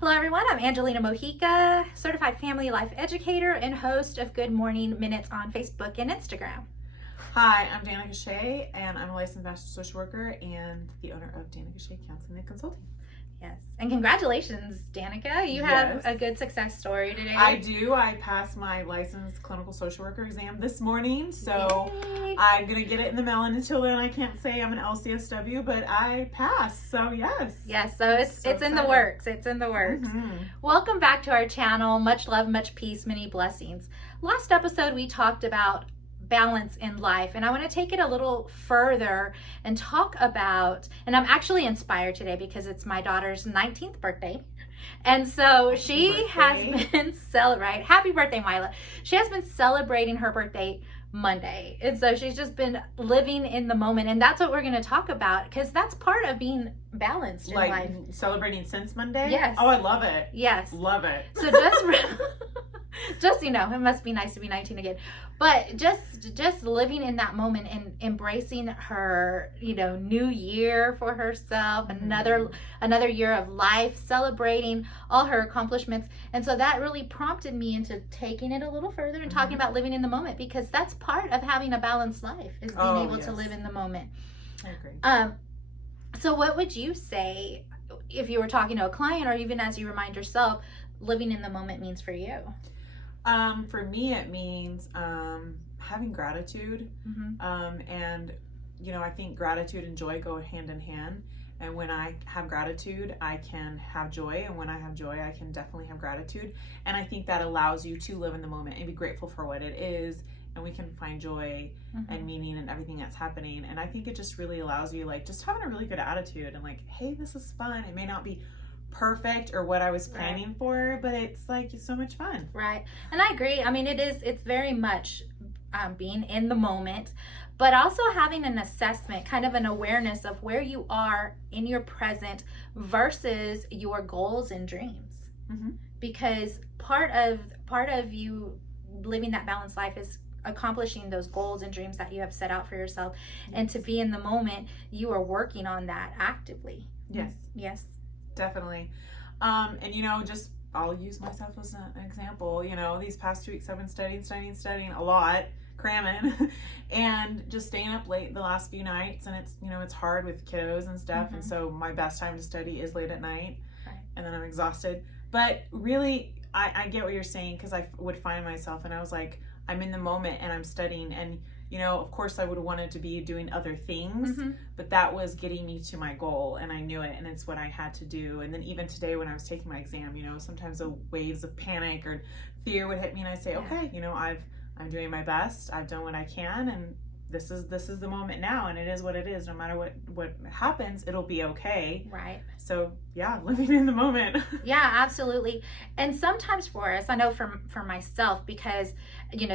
Hello everyone, I'm Angelina Mojica, certified family life educator and host of Good Morning Minutes on Facebook and Instagram. Hi, I'm Danica Shea, and I'm a licensed master social worker and the owner of Danica Shea Counseling and Consulting. Yes, and congratulations, Danica. You have a good success story today. I do. I passed my licensed clinical social worker exam this morning, so Yay. I'm going to get it in the mail, and until then I can't say I'm an LCSW, but I passed, so yes. Yes, so it's in the works. It's in the works. Mm-hmm. Welcome back to our channel. Much love, much peace, many blessings. Last episode we talked about balance in life, and I want to take it a little further and talk about, and I'm actually inspired today because it's my daughter's 19th birthday, and so has been celebrating. Happy birthday, Mila. She has been celebrating her birthday Monday, and so she's just been living in the moment, and that's what we're going to talk about, because that's part of being balanced in life. Celebrating since Monday? Yes. Oh, I love it. Yes. Love it. So just it must be nice to be 19 again, but just living in that moment and embracing her new year for herself, another year of life, celebrating all her accomplishments. And so that really prompted me into taking it a little further and talking about living in the moment, because that's part of having a balanced life, is being able to live in the moment. I agree. So what would you say if you were talking to a client, or even as you remind yourself, living in the moment means for you? For me, it means having gratitude. And, I think gratitude and joy go hand in hand. And when I have gratitude, I can have joy. And when I have joy, I can definitely have gratitude. And I think that allows you to live in the moment and be grateful for what it is. And we can find joy and meaning in everything that's happening. And I think it just really allows you, just having a really good attitude and hey, this is fun. It may not be perfect or what I was planning for, but it's so much fun. Right. And I agree. I mean, it's very much being in the moment, but also having an assessment, kind of an awareness of where you are in your present versus your goals and dreams. Because part of you living that balanced life is accomplishing those goals and dreams that you have set out for yourself. And to be in the moment, you are working on that actively. Yes. Definitely. And I'll use myself as an example. These past 2 weeks I've been studying a lot, cramming, and just staying up late the last few nights. And it's hard with kiddos and stuff. And so my best time to study is late at night. Right. And then I'm exhausted. But really, I get what you're saying, because I would find myself and I was I'm in the moment and I'm studying, and of course I would have wanted to be doing other things, but that was getting me to my goal, and I knew it, and it's what I had to do. And then even today when I was taking my exam, sometimes the waves of panic or fear would hit me, and I'd say, okay, I'm doing my best. I've done what I can, and this is the moment now, and it is what it is. No matter what happens, it'll be okay. Right. So yeah, living in the moment. Yeah, absolutely. And sometimes for us, I know for myself, because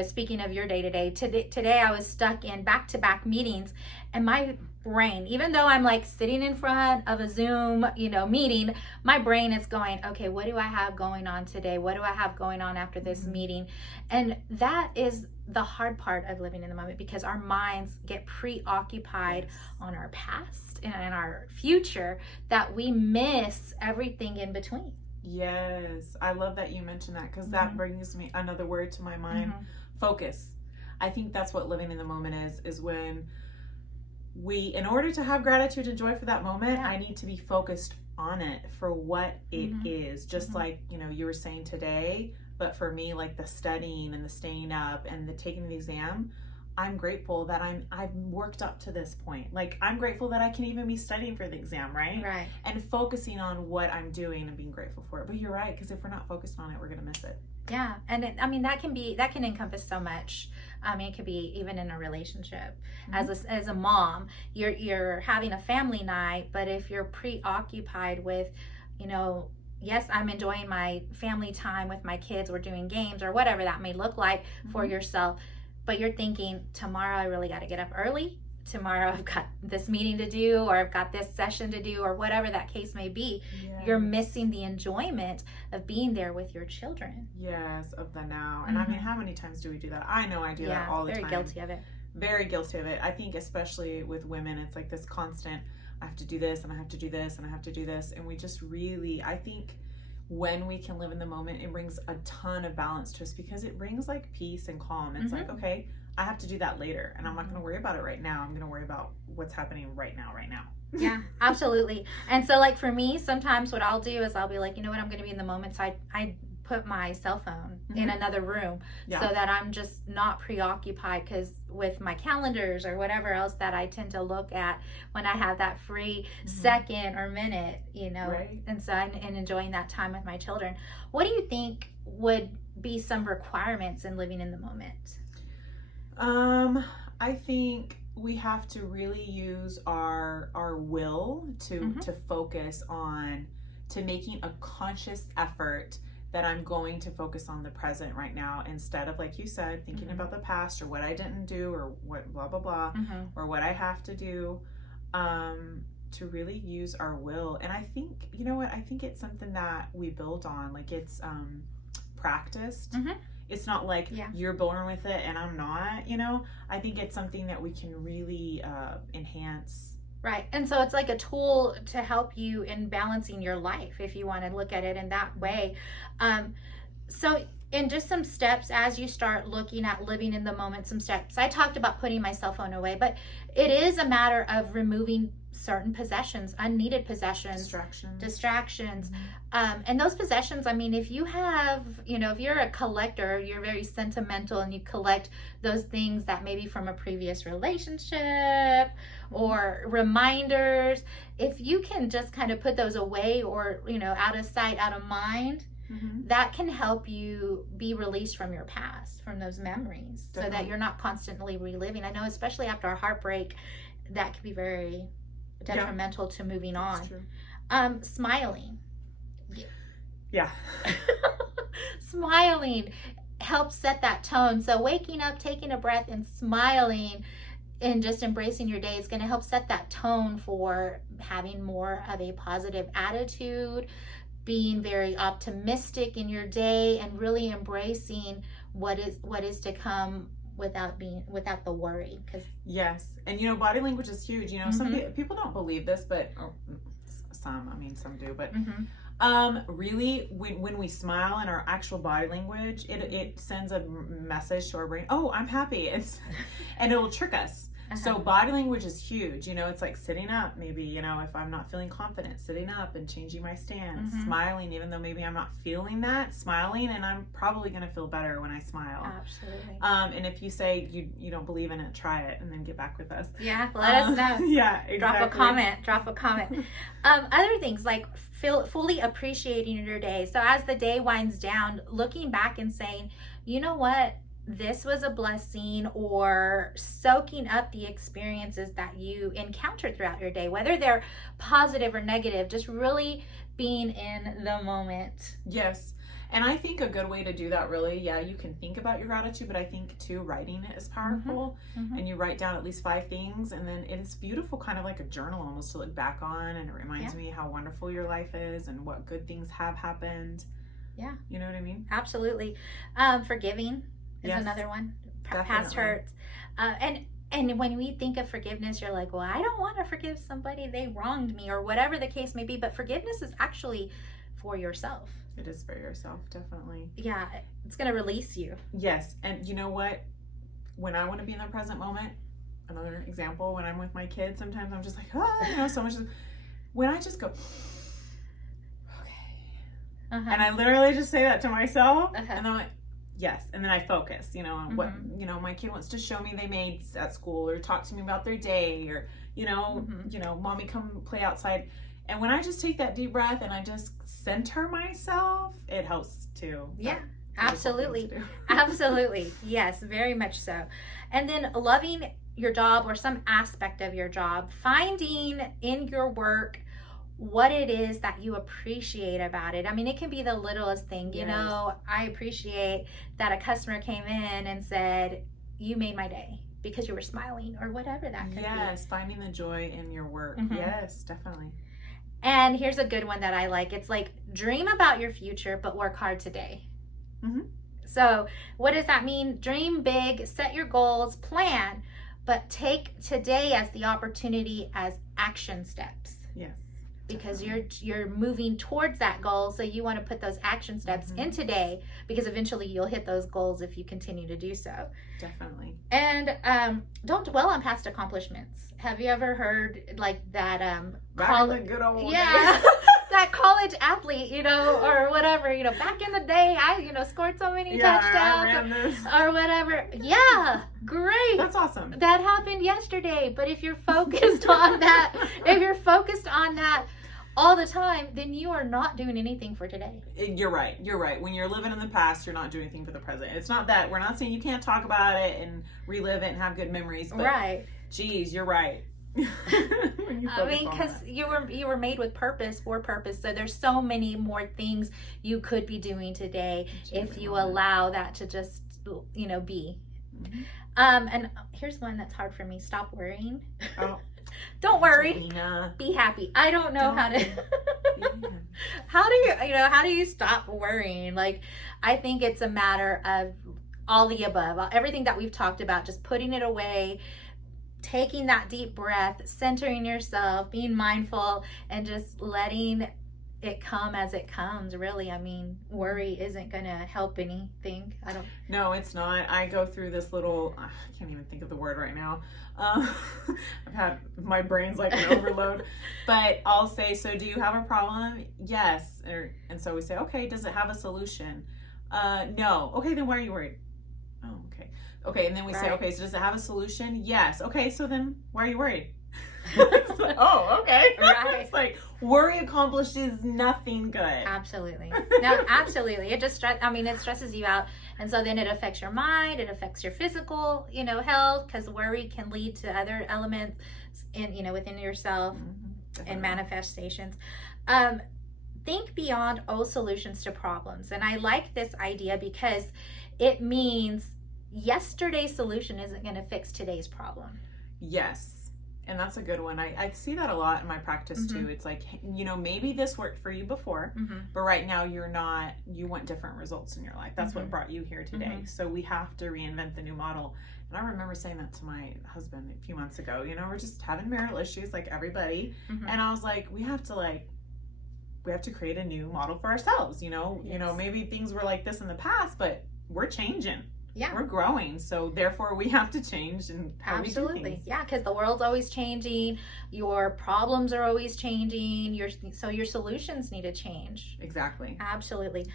speaking of your day-to-day, today I was stuck in back-to-back meetings, and my brain, even though I'm sitting in front of a Zoom meeting, my brain is going, okay, what do I have going on today? What do I have going on after this meeting? And that is the hard part of living in the moment, because our minds get preoccupied on our past and our future, that we miss everything in between. Yes, I love that you mentioned that, because that brings me another word to my mind. Focus. I think that's what living in the moment is when in order to have gratitude and joy for that moment, I need to be focused on it for what it is. Just like, you were saying today, but for me, the studying and the staying up and the taking the exam, I'm grateful that I've worked up to this point. I'm grateful that I can even be studying for the exam, right? Right. And focusing on what I'm doing and being grateful for it. But you're right, because if we're not focused on it, we're gonna miss it. Yeah, and that can encompass so much. It could be even in a relationship. As a mom, you're having a family night, but if you're preoccupied with, yes, I'm enjoying my family time with my kids, we're doing games or whatever that may look like for yourself, but you're thinking, tomorrow I really got to get up early. Tomorrow I've got this meeting to do, or I've got this session to do, or whatever that case may be. You're missing the enjoyment of being there with your children. Yes, of the now. And I mean, how many times do we do that? I know I do that all the time. Very guilty of it. Very guilty of it. I think especially with women, it's this constant, I have to do this, and I have to do this, and I have to do this. And we just really, I think when we can live in the moment, it brings a ton of balance to us, because it brings like peace and calm. It's like, okay, I have to do that later, and I'm not going to worry about it right now. I'm going to worry about what's happening right now. Yeah, absolutely. And so like for me, sometimes what I'll do is I'll be like, you know what, I'm going to be in the moment. So I put my cell phone in another room so that I'm just not preoccupied, because with my calendars or whatever else that I tend to look at when I have that free second or minute, you know, and so and enjoying that time with my children. What do you think would be some requirements in living in the moment? I think we have to really use our will to focus on, to making a conscious effort that I'm going to focus on the present right now, instead of, like you said, thinking about the past or what I didn't do or what blah blah blah or what I have to do. To really use our will. And I think, you know what, I think it's something that we build on, like it's practiced. It's not like you're born with it and I'm not, you know. I think it's something that we can really enhance. Right. And so it's like a tool to help you in balancing your life, if you want to look at it in that way. So in just some steps as you start looking at living in the moment, some steps. I talked about putting my cell phone away, but it is a matter of removing certain possessions, unneeded possessions, distractions. And those possessions, I mean, if you have, you know, if you're a collector, you're very sentimental and you collect those things that maybe from a previous relationship or reminders, if you can just kind of put those away, or, you know, out of sight, out of mind, that can help you be released from your past, from those memories, so that you're not constantly reliving. I know, especially after a heartbreak, that can be very detrimental to moving on. Smiling. Smiling helps set that tone. So waking up, taking a breath, and smiling and just embracing your day is going to help set that tone for having more of a positive attitude, being very optimistic in your day, and really embracing what is to come without the worry. Yes. And you know, body language is huge. You know, some people don't believe this, but some do, but really when we smile in our actual body language, it sends a message to our brain, oh, I'm happy. And it'll trick us. So body language is huge. You know, it's like sitting up, maybe, you know, if I'm not feeling confident, sitting up and changing my stance, smiling, even though maybe I'm not feeling that, smiling, and I'm probably going to feel better when I smile. Absolutely. And if you say you don't believe in it, try it and then get back with us. Yeah, let us know. Yeah, exactly. Drop a comment. Other things like fully appreciating your day. So as the day winds down, looking back and saying, you know what? This was a blessing, or soaking up the experiences that you encountered throughout your day, whether they're positive or negative, just really being in the moment. Yes. And I think a good way to do that, really, you can think about your gratitude, but I think too, writing it is powerful. And you write down at least 5 things, and then it's beautiful, kind of like a journal almost, to look back on, and it reminds me how wonderful your life is and what good things have happened. Yeah. You know what I mean? Absolutely. Forgiving is another one. Past hurts. And when we think of forgiveness, you're like, well, I don't want to forgive somebody, they wronged me, or whatever the case may be. But forgiveness is actually for yourself. It is for yourself, definitely. Yeah, it's going to release you. Yes. And you know what? When I want to be in the present moment, another example, when I'm with my kids, sometimes I'm just like, you know, so much. When I just go, okay. And I literally just say that to myself. And I'm like, yes. And then I focus, you know, on what, you know, my kid wants to show me they made at school, or talk to me about their day, or, you know, mommy, come play outside. And when I just take that deep breath and I just center myself, it helps too. Yeah, absolutely. Absolutely. Yes, very much so. And then loving your job, or some aspect of your job, finding in your work what it is that you appreciate about it. I mean, it can be the littlest thing. You know, I appreciate that a customer came in and said, you made my day because you were smiling, or whatever that could be. Yes, finding the joy in your work. Yes, definitely. And here's a good one that I like. It's like, dream about your future, but work hard today. So what does that mean? Dream big, set your goals, plan, but take today as the opportunity as action steps. Yes. because you're moving towards that goal. So you want to put those action steps in today, because eventually you'll hit those goals if you continue to do so. Definitely. And don't dwell on past accomplishments. Have you ever heard like that Back in the good old days. that college athlete, or whatever, back in the day I scored so many touchdowns or whatever. Yeah, great. That's awesome. That happened yesterday. But if you're focused on that, all the time, then you are not doing anything for today. You're right. When you're living in the past, you're not doing anything for the present. It's not that we're not saying you can't talk about it and relive it and have good memories, but right. Geez, you're right. I mean, because you were made with purpose, for purpose. So there's so many more things you could be doing today if you allow that to just be. And here's one that's hard for me. Stop worrying. Oh. Don't worry. Selena. Be happy. I don't know how to how do you stop worrying? Like, I think it's a matter of all the above, everything that we've talked about, just putting it away, taking that deep breath, centering yourself, being mindful, and just letting it come as it comes. Really, I mean, worry isn't going to help anything. No, it's not. I go through this little, I can't even think of the word right now. My brain's like an overload, but I'll say, so do you have a problem? Yes. And so we say, okay, does it have a solution? No. Okay, then why are you worried? Oh, okay. Okay, and then we say, okay, so does it have a solution? Yes. Okay, so then why are you worried? Oh, okay. Right. It's like worry accomplishes nothing good. Absolutely. No, absolutely. It just it stresses you out, and so then it affects your mind. It affects your physical, health, because worry can lead to other elements within yourself and manifestations. Think beyond solutions to problems, and I like this idea because it means yesterday's solution isn't going to fix today's problem. Yes. And that's a good one. I see that a lot in my practice too. It's like, maybe this worked for you before, but right now you want different results in your life. That's what brought you here today. So we have to reinvent the new model. And I remember saying that to my husband a few months ago. We're just having marital issues like everybody. And I was like, we have to create a new model for ourselves. Maybe things were like this in the past, but we're changing. Yeah, we're growing, so therefore we have to change and how we do things. Yeah, because the world's always changing, your problems are always changing, your solutions need to change. Exactly. Absolutely.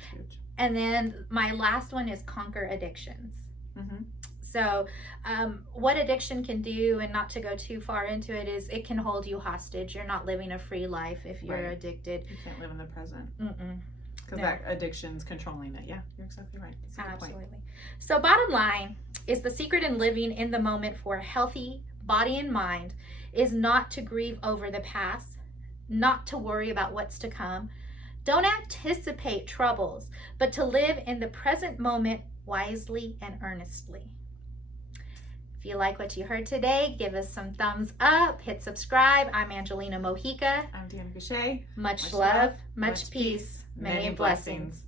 And then my last one is conquer addictions. So what addiction can do, and not to go too far into it, is it can hold you hostage. You're not living a free life if you're addicted. You can't live in the present. Because that addiction's controlling it. Yeah, you're exactly right. Absolutely. So bottom line is, the secret in living in the moment for a healthy body and mind is not to grieve over the past, not to worry about what's to come. Don't anticipate troubles, but to live in the present moment wisely and earnestly. If you like what you heard today, give us some thumbs up, hit subscribe. I'm Angelina Mojica. I'm Deanna Goucher. Much love, much peace, many blessings.